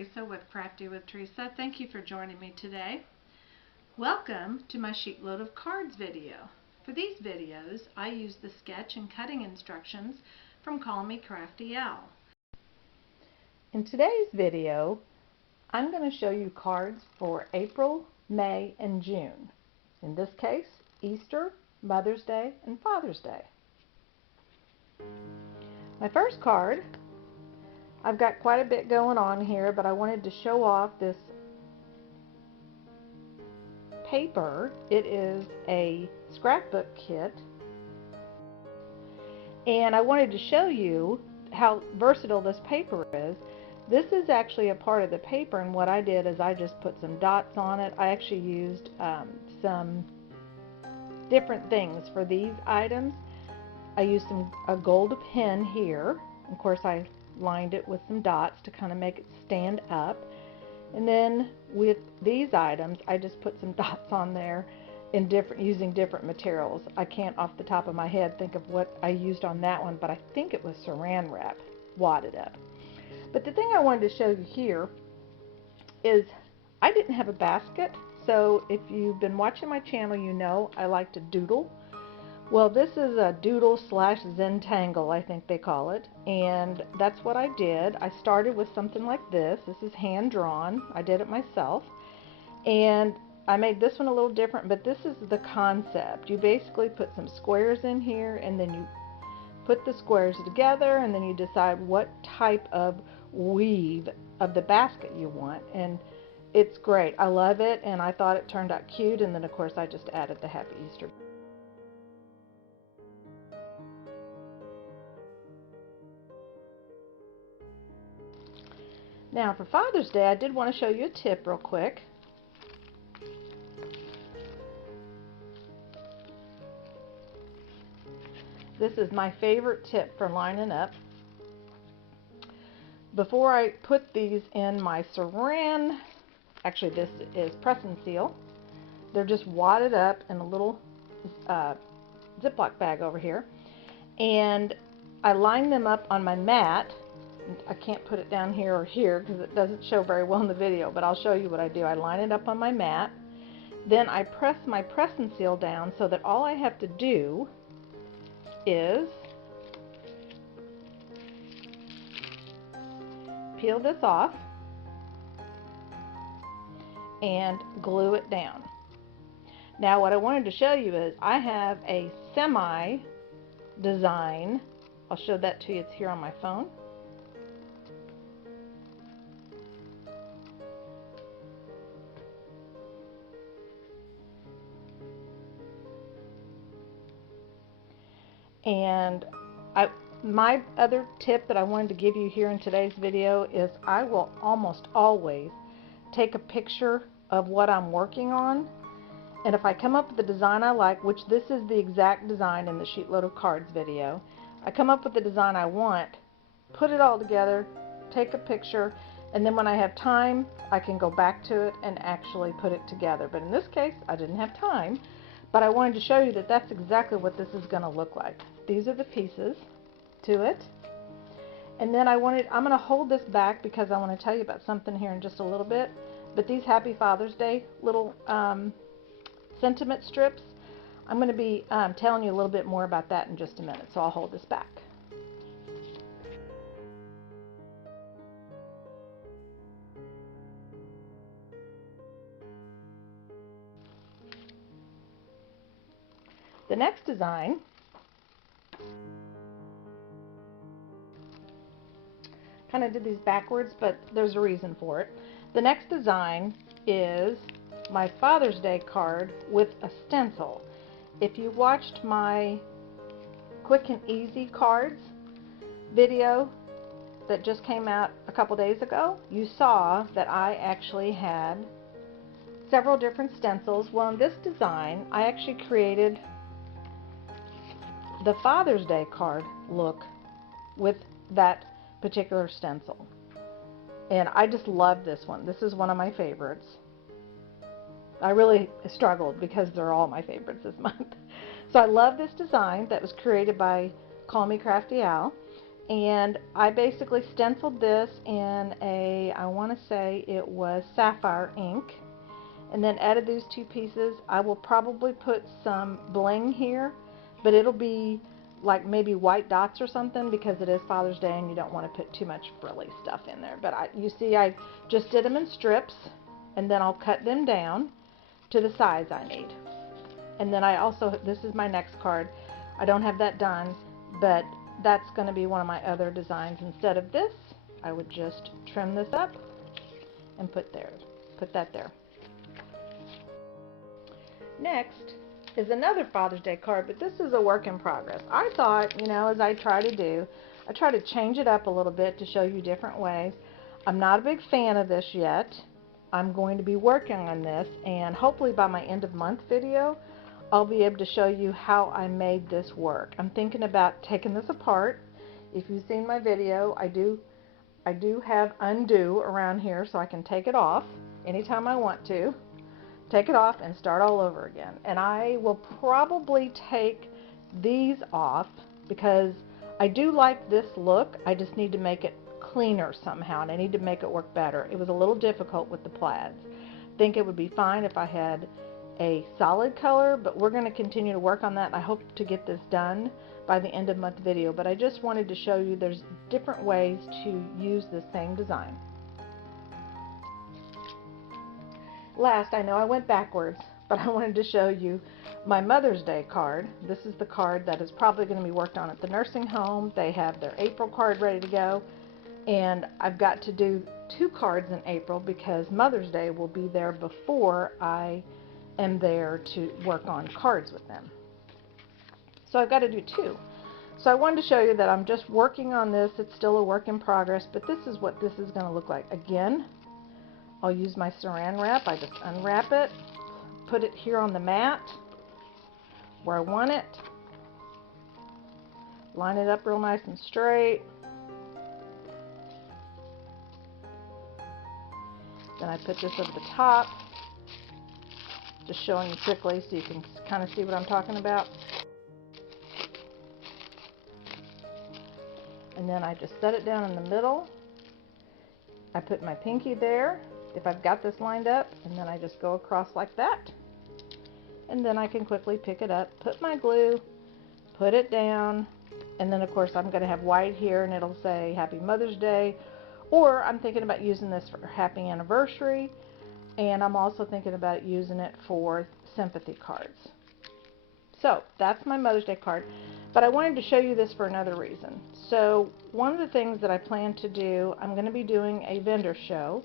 Theresa with Crafty with Theresa. Thank you for joining me today. Welcome to my Sheetload of Cards video. For these videos, I use the sketch and cutting instructions from callmecraftyal. In today's video, I'm going to show you cards for April, May, and June. In this case, Easter, Mother's Day, and Father's Day. My first card, I've got quite a bit going on here, but I wanted to show off this paper. It is a scrapbook kit, and I wanted to show you how versatile this paper is. This is actually a part of the paper, and what I did is I just put some dots on it. I actually used some different things for these items. I used a gold pen here. Of course, I lined it with some dots to kind of make it stand up. And then with these items, I just put some dots on there in using different materials. I can't off the top of my head think of what I used on that one, but I think it was saran wrap wadded up. But the thing I wanted to show you here is I didn't have a basket, so if you've been watching my channel, you know I like to doodle. Well, this is a doodle / Zentangle, I think they call it, and that's what I did. I started with something like this. This is hand drawn. I did it myself, and I made this one a little different, but this is the concept. You basically put some squares in here, and then you put the squares together, and then you decide what type of weave of the basket you want, and it's great. I love it, and I thought it turned out cute, and then of course I just added the Happy Easter. Now for Father's Day, I did want to show you a tip real quick. This is my favorite tip for lining up. Before I put these in my saran, actually this is press and seal. They're just wadded up in a little Ziploc bag over here. And I line them up on my mat. I can't put it down here or here because it doesn't show very well in the video, but I'll show you what I do. I line it up on my mat. Then I press my press and seal down so that all I have to do is peel this off and glue it down. Now what I wanted to show you is I have a semi design. I'll show that to you. It's here on my phone. And my other tip that I wanted to give you here in today's video is I will almost always take a picture of what I'm working on, and if I come up with the design I like, which this is the exact design in the Sheetload of Cards video, I come up with the design I want, put it all together, take a picture, and then when I have time I can go back to it and actually put it together. But in this case I didn't have time, but I wanted to show you that that's exactly what this is going to look like. These are the pieces to it. And then I'm going to hold this back because I want to tell you about something here in just a little bit. But these Happy Father's Day little sentiment strips, I'm going to be telling you a little bit more about that in just a minute. So I'll hold this back. The next design kind of did these backwards, but there's a reason for it. The next design is my Father's Day card with a stencil. If you watched my Quick and Easy Cards video that just came out a couple days ago, you saw that I actually had several different stencils. Well, in this design, I actually created the Father's Day card look with that particular stencil, and I just love this one. This is one of my favorites. I really struggled because they're all my favorites this month. So I love this design that was created by callmecraftyal, and I basically stenciled this in a, I want to say it was sapphire ink, and then added these two pieces. I will probably put some bling here, but it'll be like maybe white dots or something because it is Father's Day and you don't want to put too much frilly stuff in there. But you see I just did them in strips, and then I'll cut them down to the size I need. And then I also, this is my next card. I don't have that done, but that's going to be one of my other designs. Instead of this, I would just trim this up and put that there. Next is another Father's Day card, but this is a work in progress. I thought, you know, as I try to do, I try to change it up a little bit to show you different ways. I'm not a big fan of this yet. I'm going to be working on this, and hopefully by my end of month video, I'll be able to show you how I made this work. I'm thinking about taking this apart. If you've seen my video, I do have undo around here so I can take it off anytime I want to. Take it off and start all over again. And I will probably take these off because I do like this look. I just need to make it cleaner somehow, and I need to make it work better. It was a little difficult with the plaids. I think it would be fine if I had a solid color, but we're going to continue to work on that. I hope to get this done by the end of month video, but I just wanted to show you there's different ways to use the same design. Last, I know I went backwards, but I wanted to show you my Mother's Day card. This is the card that is probably going to be worked on at the nursing home. They have their April card ready to go, and I've got to do 2 cards in April because Mother's Day will be there before I am there to work on cards with them. So I've got to do 2. So I wanted to show you that I'm just working on this. It's still a work in progress, but this is what this is going to look like. Again, I'll use my saran wrap. I just unwrap it, put it here on the mat where I want it, line it up real nice and straight. Then I put this over the top, just showing you quickly so you can kind of see what I'm talking about. And then I just set it down in the middle. I put my pinky there if I've got this lined up, and then I just go across like that, and then I can quickly pick it up, put my glue, put it down, and then of course I'm going to have white here and it'll say Happy Mother's Day, or I'm thinking about using this for Happy Anniversary, and I'm also thinking about using it for sympathy cards. So that's my Mother's Day card, but I wanted to show you this for another reason. So one of the things that I plan to do, I'm going to be doing a vendor show.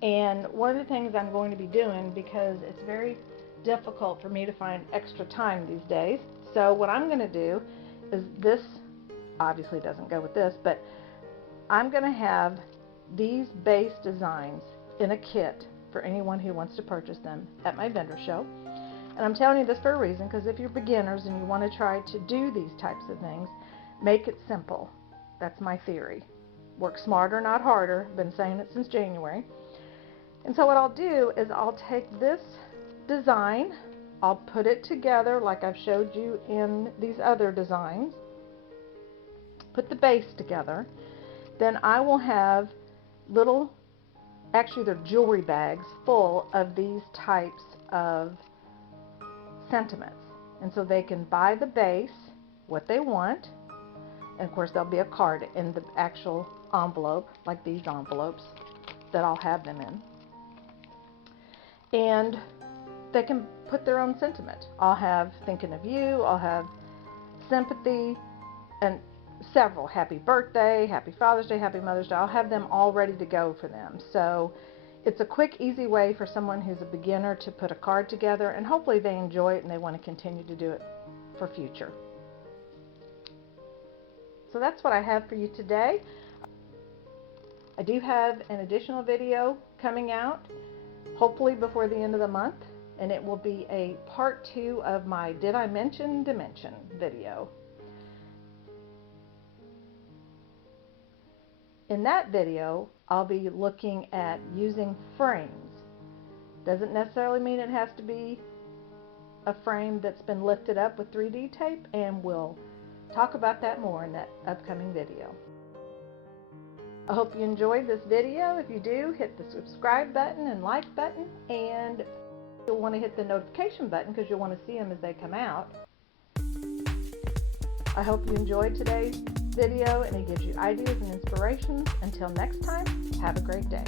And one of the things I'm going to be doing, because it's very difficult for me to find extra time these days, so what I'm going to do is, this obviously doesn't go with this, but I'm going to have these base designs in a kit for anyone who wants to purchase them at my vendor show. And I'm telling you this for a reason, because if you're beginners and you want to try to do these types of things, make it simple. That's my theory. Work smarter, not harder. I've been saying it since January. And so what I'll do is I'll take this design, I'll put it together like I've showed you in these other designs, put the base together, then I will have little, actually they're jewelry bags full of these types of sentiments. And so they can buy the base, what they want, and of course there'll be a card in the actual envelope, like these envelopes that I'll have them in. And they can put their own sentiment. I'll have thinking of you, I'll have sympathy, and several Happy Birthday, Happy Father's Day, Happy Mother's Day. I'll have them all ready to go for them. So it's a quick, easy way for someone who's a beginner to put a card together, and hopefully they enjoy it and they want to continue to do it for future. So that's what I have for you today. I do have an additional video coming out, hopefully before the end of the month, and it will be a part 2 of my Did I Mention Dimension video. In that video, I'll be looking at using frames. Doesn't necessarily mean it has to be a frame that's been lifted up with 3D tape, and will talk about that more in that upcoming video. I hope you enjoyed this video. If you do, hit the subscribe button and like button, and you'll want to hit the notification button because you'll want to see them as they come out. I hope you enjoyed today's video and it gives you ideas and inspirations. Until next time, have a great day.